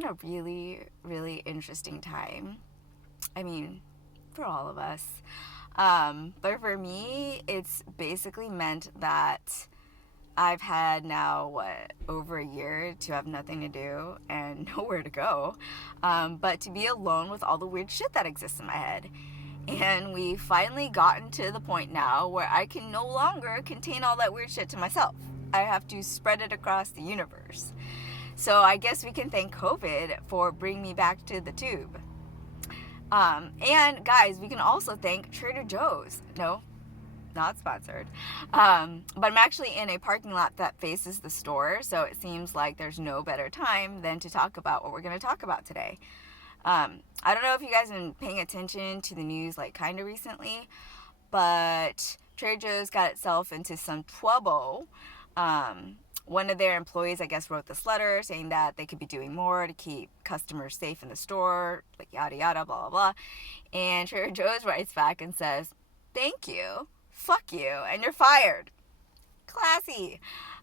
been a really, really interesting time. I mean, for all of us. But for me, it's basically meant that I've had now, over a year to have nothing to do and nowhere to go, but to be alone with all the weird shit that exists in my head. And we finally gotten to the point now where I can no longer contain all that weird shit to myself. I have to spread it across the universe. So I guess we can thank COVID for bringing me back to the tube. And guys, we can also thank Trader Joe's. No, not sponsored. But I'm actually in a parking lot that faces the store, so it seems like there's no better time than to talk about what we're going to talk about today. I don't know if you guys have been paying attention to the news kind of recently, but Trader Joe's got itself into some trouble. One of their employees, I guess, wrote this letter saying that they could be doing more to keep customers safe in the store, yada yada, blah blah blah. And Trader Joe's writes back and says, "Thank you, fuck you, and you're fired." Classy.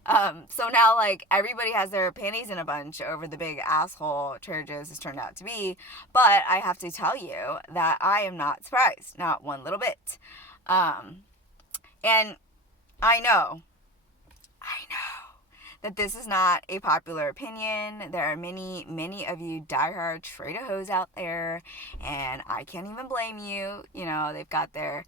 So now, everybody has their panties in a bunch over the big asshole Trader Joe's has turned out to be. But I have to tell you that I am not surprised. Not one little bit. And I know that this is not a popular opinion. There are many of you diehard Trader Joe's out there, and I can't even blame you. They've got their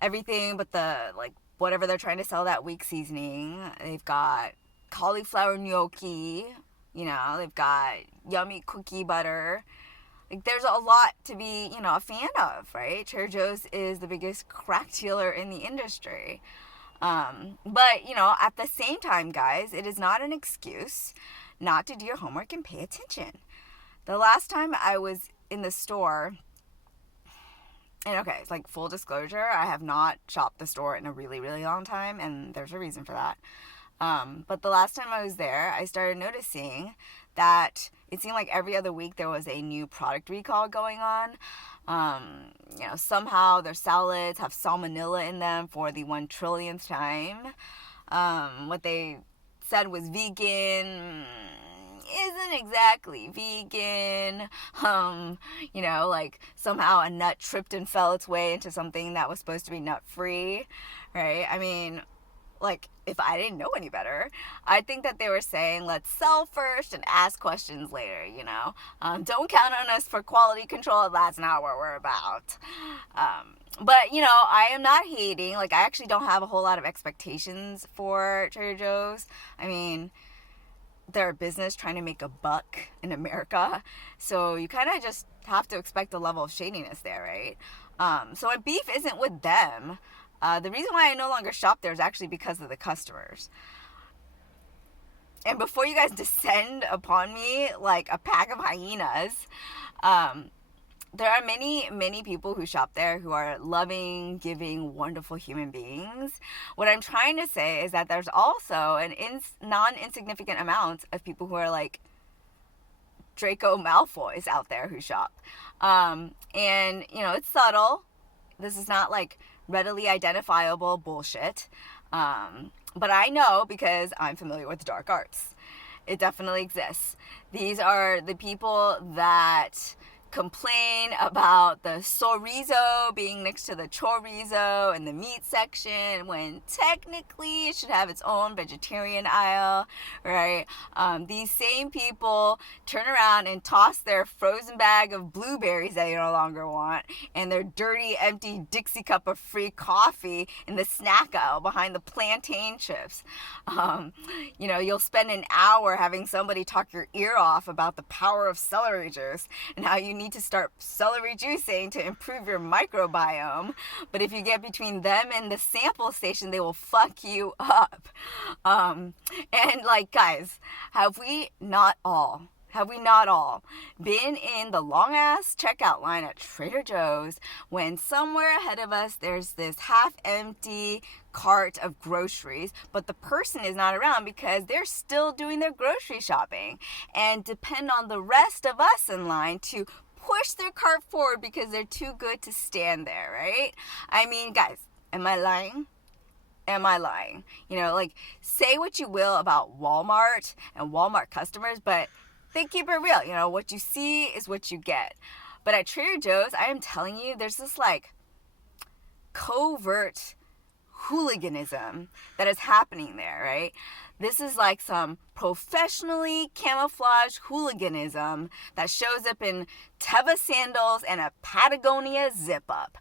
everything but the, whatever they're trying to sell that week seasoning. They've got cauliflower gnocchi. They've got yummy cookie butter. There's a lot to be, a fan of, right? Trader Joe's is the biggest crack dealer in the industry. But, at the same time, guys, it is not an excuse not to do your homework and pay attention. The last time I was in the store, and okay, it's full disclosure, I have not shopped the store in a really, really long time, and there's a reason for that. But the last time I was there, I started noticing that it seemed like every other week there was a new product recall going on. Somehow their salads have salmonella in them for the 1 trillionth time. What they said was vegan isn't exactly vegan. Somehow a nut tripped and fell its way into something that was supposed to be nut free, right? I mean, if I didn't know any better, I think that they were saying, let's sell first and ask questions later, Don't count on us for quality control. That's not what we're about. But, I am not hating. I actually don't have a whole lot of expectations for Trader Joe's. I mean, they're a business trying to make a buck in America. So you kind of just have to expect a level of shadiness there, right? So my beef isn't with them. The reason why I no longer shop there is actually because of the customers. And before you guys descend upon me like a pack of hyenas, there are many people who shop there who are loving, giving, wonderful human beings. What I'm trying to say is that there's also an non-insignificant amount of people who are Draco Malfoys out there who shop. And, it's subtle. This is not readily identifiable bullshit. But I know because I'm familiar with dark arts. It definitely exists. These are the people that complain about the chorizo being next to the chorizo in the meat section when technically it should have its own vegetarian aisle, right? These same people turn around and toss their frozen bag of blueberries that they no longer want and their dirty, empty Dixie cup of free coffee in the snack aisle behind the plantain chips. You'll spend an hour having somebody talk your ear off about the power of celery juice and how you need to start celery juicing to improve your microbiome. But if you get between them and the sample station, they will fuck you up. Guys, have we not all been in the long ass checkout line at Trader Joe's when somewhere ahead of us there's this half empty cart of groceries, but the person is not around because they're still doing their grocery shopping and depend on the rest of us in line to push their cart forward because they're too good to stand there, right? I mean, guys, am I lying? Say what you will about Walmart and Walmart customers, but they keep it real. You know, what you see is what you get. But at Trader Joe's, I am telling you, there's this like covert hooliganism that is happening there, right? This is like some professionally camouflaged hooliganism that shows up in Teva sandals and a Patagonia zip up.